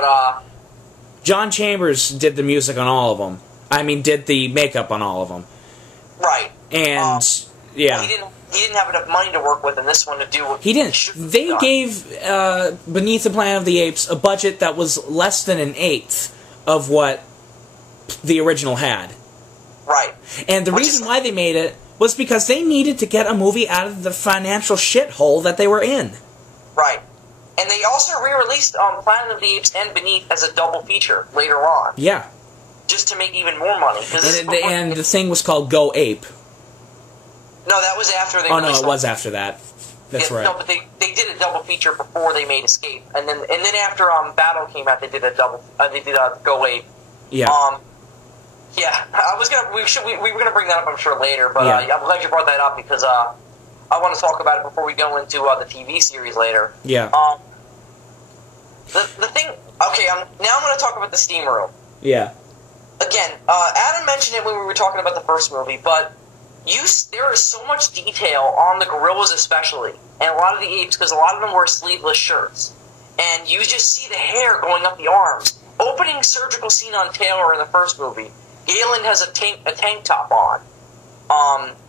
But, John Chambers did the music on all of them. I mean, did the makeup on all of them. Right. And, yeah. Well, he didn't have enough money to work with in this one to do what he didn't. They gave Beneath the Planet of the Apes a budget that was less than an eighth of what the original had. Right. And the reason why they made it was because they needed to get a movie out of the financial shithole that they were in. Right. And they also re-released Planet of the Apes and Beneath as a double feature later on. Yeah. Just to make even more money. And the thing was called Go Ape. No, that was after they. Oh no, it was after that. That's right. No, but they did a double feature before they made Escape, and then after Battle came out, they did a double. They did a Go Ape. Yeah. Yeah. We were gonna bring that up, I'm sure, later, but I'm glad you brought that up because I want to talk about it before we go into the TV series later. Yeah. The thing. Okay. Now I'm going to talk about the steam room. Yeah. Again, Adam mentioned it when we were talking about the first movie, but there is so much detail on the gorillas especially, and a lot of the apes, because a lot of them wear sleeveless shirts. And you just see the hair going up the arms. Opening surgical scene on Taylor in the first movie, Galen has a tank top on.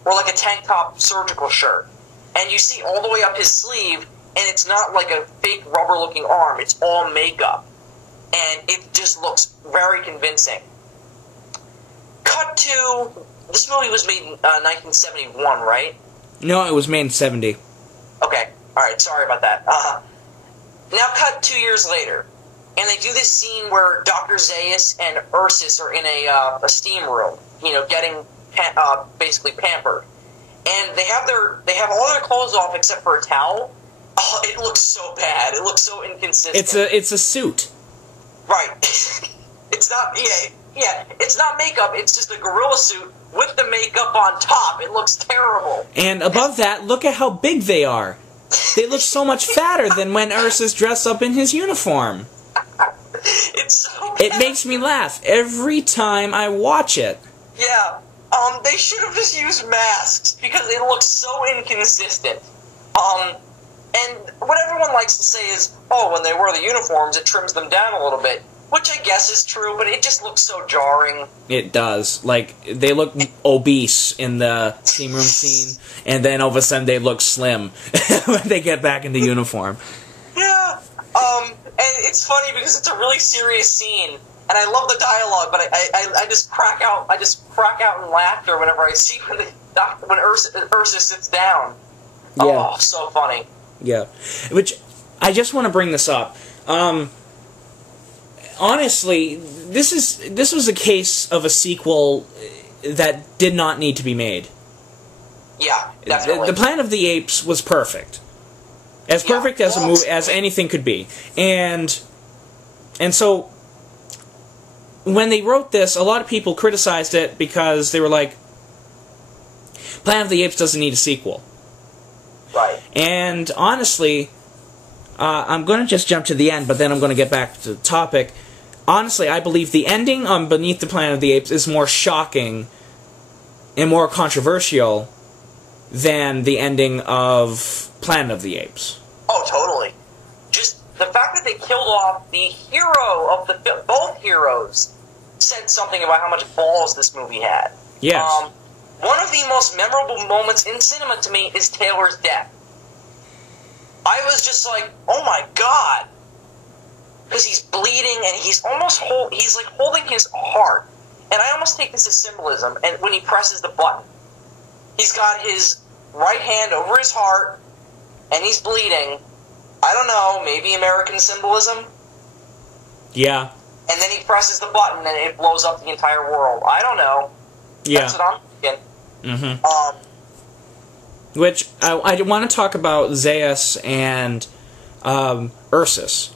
Or like a tank top surgical shirt. And you see all the way up his sleeve, and it's not like a fake rubber-looking arm, it's all makeup. And it just looks very convincing. Cut to... This movie was made in 1971, right? No, it was made in 70. Okay, alright, sorry about that. Now cut 2 years later, and they do this scene where Dr. Zaius and Ursus are in a steam room, getting basically pampered. And they have all their clothes off except for a towel. Oh, it looks so bad. It looks so inconsistent. It's a suit. Right. It's not... Yeah, it's not makeup, it's just a gorilla suit with the makeup on top. It looks terrible. And above that, look at how big they are. They look so much fatter than when Ursus dressed up in his uniform. It's so bad. It makes me laugh every time I watch it. Yeah. They should have just used masks, because it looks so inconsistent. And what everyone likes to say is, oh, when they wear the uniforms, it trims them down a little bit. Which I guess is true, but it just looks so jarring. It does. Like, they look obese in the steam room scene, and then all of a sudden they look slim when they get back into uniform. Yeah. And it's funny because it's a really serious scene, and I love the dialogue, but I just crack out. I just crack out in laughter whenever I see when Ursus sits down. Yeah. Oh, so funny. Yeah. Which, I just want to bring this up. Honestly, this was a case of a sequel that did not need to be made. Yeah, definitely. The Planet of the Apes was perfect. As perfect as a movie as anything could be. And so when they wrote this, a lot of people criticized it because they were like, Planet of the Apes doesn't need a sequel. Right. And honestly, I'm going to just jump to the end, but then I'm going to get back to the topic. Honestly, I believe the ending on Beneath the Planet of the Apes is more shocking and more controversial than the ending of Planet of the Apes. Oh, totally. Just the fact that they killed off the hero of the... Both heroes said something about how much balls this movie had. Yes. One of the most memorable moments in cinema to me is Taylor's death. I was just like, oh my god. Because he's bleeding and he's almost he's like holding his heart. And I almost take this as symbolism. And when he presses the button, he's got his right hand over his heart and he's bleeding. I don't know, maybe American symbolism? Yeah. And then he presses the button and it blows up the entire world. I don't know. Yeah. That's what I'm thinking. Mm-hmm. Which, I want to talk about Zaius and Ursus,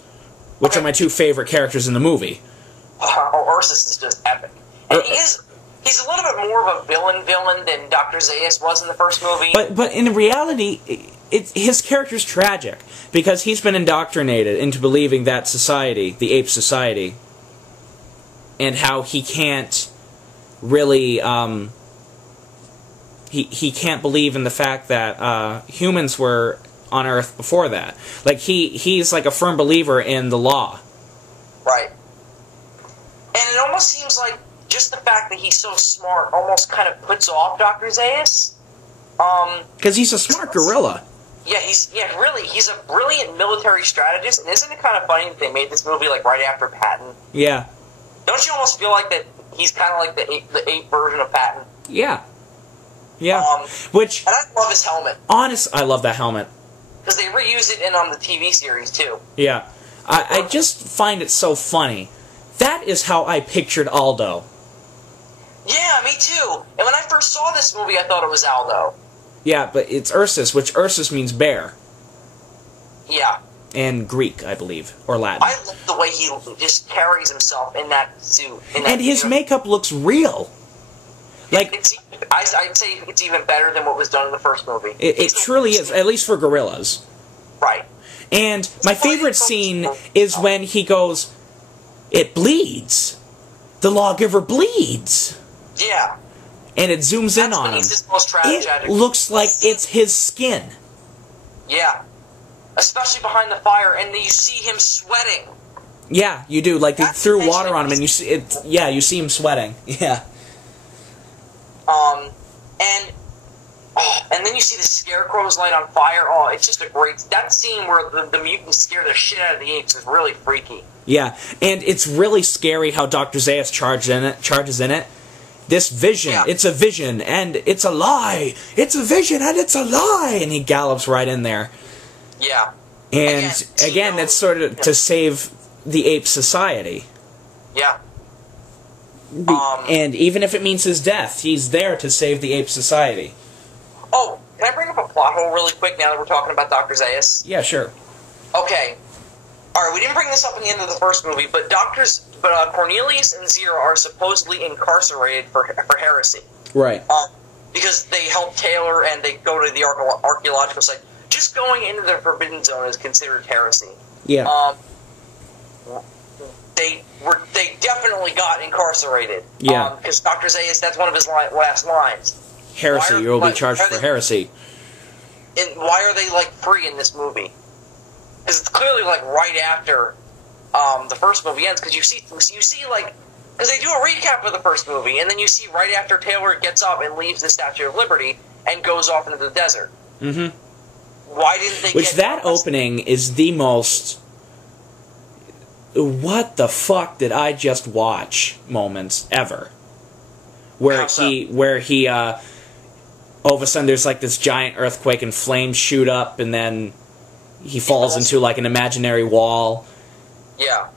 which are my two favorite characters in the movie. Oh, Ursus is just epic. And he's a little bit more of a villain than Dr. Zaius was in the first movie. But in reality, his character's tragic, because he's been indoctrinated into believing that society, the ape society, and how he can't really... He can't believe in the fact that humans were on Earth before that. Like, he's like a firm believer in the law. Right. And it almost seems like just the fact that he's so smart almost kind of puts off Dr. Zaius. Because he's a smart gorilla. Yeah, he's a brilliant military strategist, and isn't it kind of funny that they made this movie like right after Patton? Yeah. Don't you almost feel like that he's kind of like the ape version of Patton? Yeah. Yeah. And I love his helmet. I love that helmet. Because they reuse it in the TV series too. Yeah. I just find it so funny. That is how I pictured Aldo. Yeah, me too. And when I first saw this movie, I thought it was Aldo. Yeah, but it's Ursus, which Ursus means bear. Yeah. And Greek, I believe, or Latin. I love the way he just carries himself in that suit. And his makeup looks real. Like I'd say it's even better than what was done in the first movie. It truly is, at least for gorillas. Right. And my favorite scene is when he goes, "It bleeds. The lawgiver bleeds." Yeah. And it zooms in on him. It looks like it's his skin. Yeah. Especially behind the fire, and you see him sweating. Yeah, you do. Like, they threw water on him, and you see it. Yeah, you see him sweating. Yeah. And then you see the scarecrows light on fire. Oh, it's just a great... That scene where the mutants scare the shit out of the apes is really freaky. Yeah, and it's really scary how Dr. Zaius charges in it. This vision, it's a vision, and it's a lie. It's a vision, and it's a lie. And he gallops right in there. Yeah. And again, that's sort of to save the ape society. Yeah. And even if it means his death, he's there to save the ape society. Oh, can I bring up a plot hole really quick now that we're talking about Dr. Zaius? Yeah, sure. Okay. Alright, we didn't bring this up in the end of the first movie, but Cornelius and Zira are supposedly incarcerated for heresy. Right. Because they help Taylor and they go to the archaeological site. Just going into the Forbidden Zone is considered heresy. Yeah. They definitely got incarcerated. Yeah. Because Dr. Zaius, that's one of his last lines. Heresy, you will be charged for heresy. And why are they, free in this movie? Because it's clearly, right after the first movie ends, because you see, because they do a recap of the first movie, and then you see right after Taylor gets up and leaves the Statue of Liberty and goes off into the desert. Mm-hmm. Why didn't they that opening is the most... What the fuck did I just watch moments ever. Where he, all of a sudden there's this giant earthquake and flames shoot up and then he falls into an imaginary wall. Yeah.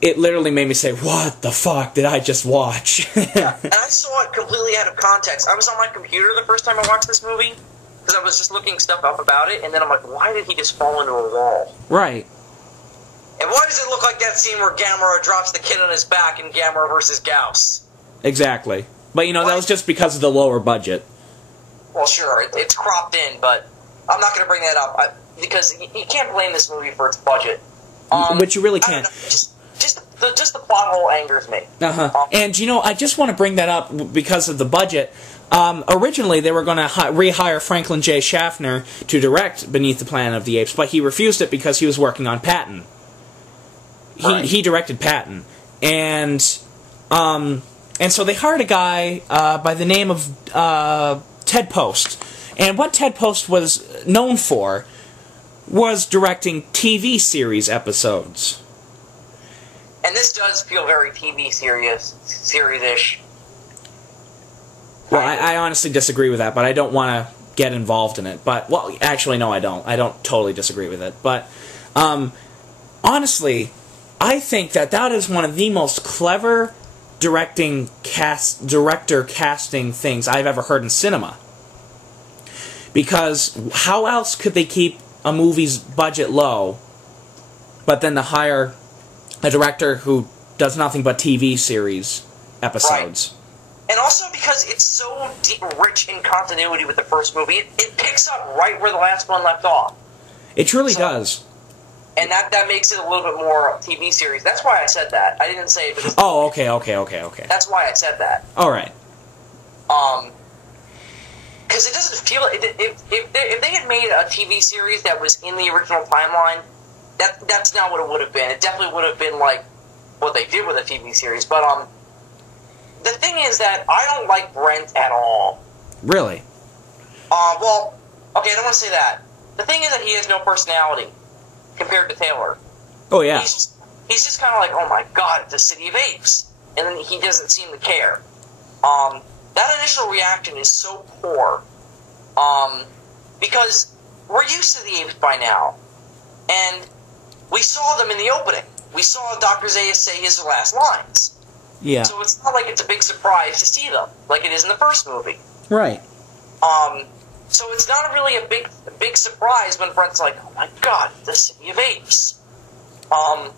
It literally made me say, what the fuck did I just watch? Yeah. And I saw it completely out of context. I was on my computer the first time I watched this movie because I was just looking stuff up about it, and then I'm like, why did he just fall into a wall? Right. And why does it look like that scene where Gamera drops the kid on his back in Gamera vs. Gauss? Exactly. But, that was just because of the lower budget. Well, sure, it's cropped in, but I'm not going to bring that up, because you can't blame this movie for its budget. Which you really can't. Just the plot hole angers me. Uh-huh. And, I just want to bring that up because of the budget. Originally, they were going to rehire Franklin J. Schaffner to direct Beneath the Planet of the Apes, but he refused it because he was working on Patton. He directed Patton. And so they hired a guy by the name of Ted Post. And what Ted Post was known for was directing TV series episodes. And this does feel very TV series-ish. Well, I honestly disagree with that, but I don't want to get involved in it. But, well, actually, no, I don't. I don't totally disagree with it. But, honestly, I think that is one of the most clever director casting things I've ever heard in cinema. Because how else could they keep a movie's budget low, but then to hire a director who does nothing but TV series episodes? Right. And also because it's so rich in continuity with the first movie, it picks up right where the last one left off. It truly does. And that makes it a little bit more TV series. That's why I said that. I didn't say it because... Oh, okay. That's why I said that. Alright. Because it doesn't feel... If they had made a TV series that was in the original timeline, that's not what it would have been. It definitely would have been what they did with the TV series. But the thing is that I don't like Brent at all. Really? Well, okay, I don't want to say that. The thing is that he has no personality compared to Taylor. Oh, yeah. He's just kind of like, oh my god, the City of Apes. And then he doesn't seem to care. That initial reaction is so poor. Because we're used to the apes by now. And we saw them in the opening. We saw Dr. Zaius say his last lines. Yeah. So it's not like it's a big surprise to see them, like it is in the first movie. Right. So it's not really a big surprise when Brent's like, oh my god, the City of Apes. And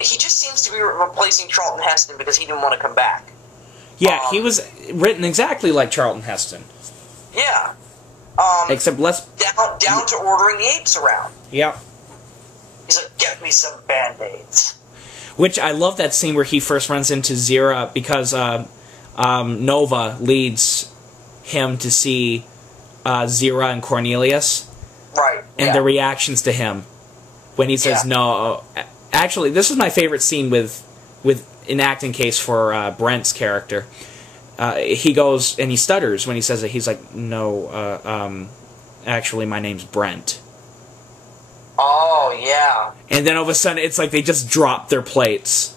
he just seems to be replacing Charlton Heston because he didn't want to come back. Yeah, he was written exactly like Charlton Heston. Yeah. Except less... Down to ordering the apes around. Yeah. He's like, get me some Band-Aids. Which, I love that scene where he first runs into Zira because Nova leads him to see Zira and Cornelius. Right. And the reactions to him when he says no. Actually, this is my favorite scene with an acting case for Brent's character. He goes and he stutters when he says it. He's like, no, actually, my name's Brent. Oh, yeah. And then all of a sudden, it's like they just drop their plates.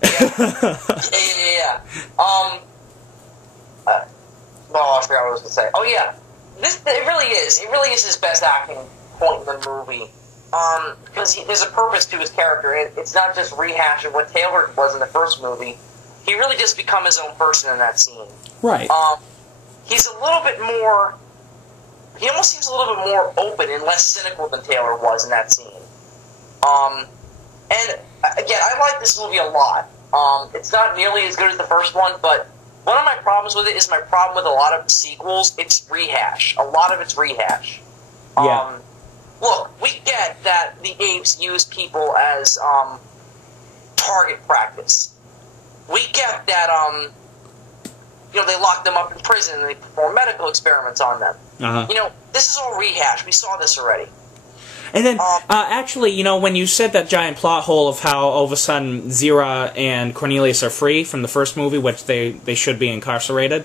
Yeah. I forgot what I was going to say. Oh, yeah. It really is. It really is his best acting point in the movie. Because there's a purpose to his character. It's not just rehash of what Taylor was in the first movie. He really just become his own person in that scene. Right. He's a little bit more... He almost seems a little bit more open and less cynical than Taylor was in that scene. And, again, I like this movie a lot. It's not nearly as good as the first one, but one of my problems with it is my problem with a lot of the sequels. It's rehash. A lot of it's rehash. Yeah. Look, we get that the apes use people as target practice. We get that they lock them up in prison and they perform medical experiments on them. Uh-huh. This is all rehash. We saw this already. And then, actually, when you said that giant plot hole of how all of a sudden Zira and Cornelius are free from the first movie, which they should be incarcerated.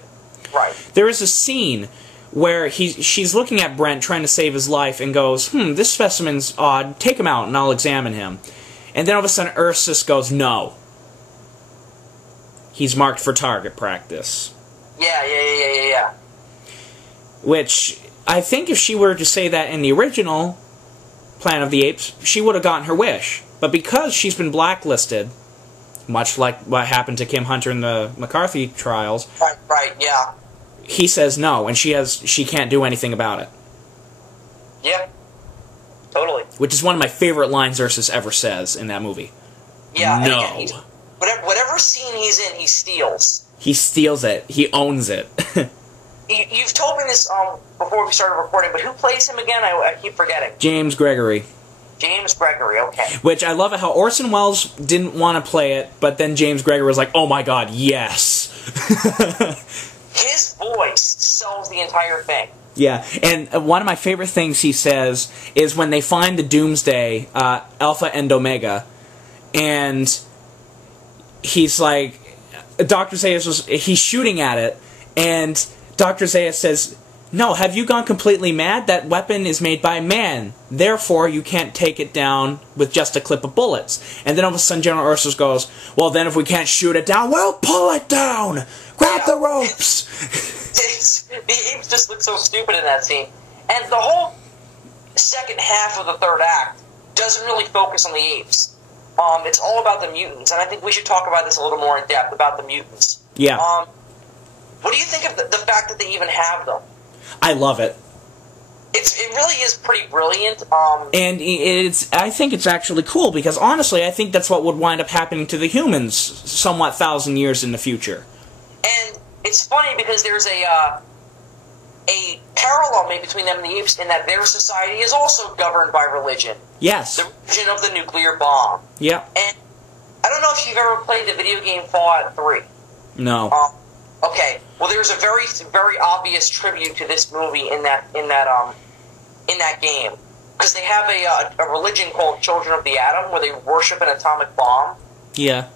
Right. There is a scene where she's looking at Brent trying to save his life and goes, this specimen's odd, take him out and I'll examine him. And then all of a sudden Ursus goes, no. He's marked for target practice. Yeah. Which, I think if she were to say that in the original Planet of the Apes, she would have gotten her wish. But because she's been blacklisted, much like what happened to Kim Hunter in the McCarthy trials... Right, yeah. He says no, and she can't do anything about it. Yeah, totally. Which is one of my favorite lines Ursus ever says in that movie. Yeah, no. And again, whatever scene he's in, he steals. He steals it. He owns it. You've told me this before we started recording, but who plays him again? I keep forgetting. James Gregory. James Gregory, okay. Which I love it how Orson Welles didn't want to play it, but then James Gregory was like, oh my god, yes. His voice sells the entire thing. Yeah, and one of my favorite things he says is when they find the Doomsday, Alpha and Omega, and he's like, Dr. Zaius he's shooting at it, and Dr. Zaius says, no, have you gone completely mad? That weapon is made by man. Therefore, you can't take it down with just a clip of bullets. And then all of a sudden, General Ursus goes, well, then if we can't shoot it down, we'll pull it down! Grab the ropes! The apes just look so stupid in that scene. And the whole second half of the third act doesn't really focus on the apes. It's all about the mutants, and I think we should talk about this a little more in depth, about the mutants. Yeah. What do you think of the fact that they even have them? I love it. It really is pretty brilliant. And I think it's actually cool, because honestly, I think that's what would wind up happening to the humans somewhat 1,000 years in the future. And it's funny because there's a parallel made between them and the apes in that their society is also governed by religion. Yes. The religion of the nuclear bomb. Yeah. And I don't know if you've ever played the video game Fallout 3. No. Okay. Well, there's a very, very obvious tribute to this movie in that game. because they have a religion called Children of the Atom where they worship an atomic bomb. Yeah.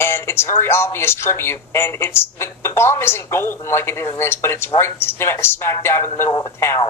And it's very obvious tribute, and it's the bomb isn't golden like it is in this, but it's right smack dab in the middle of a town.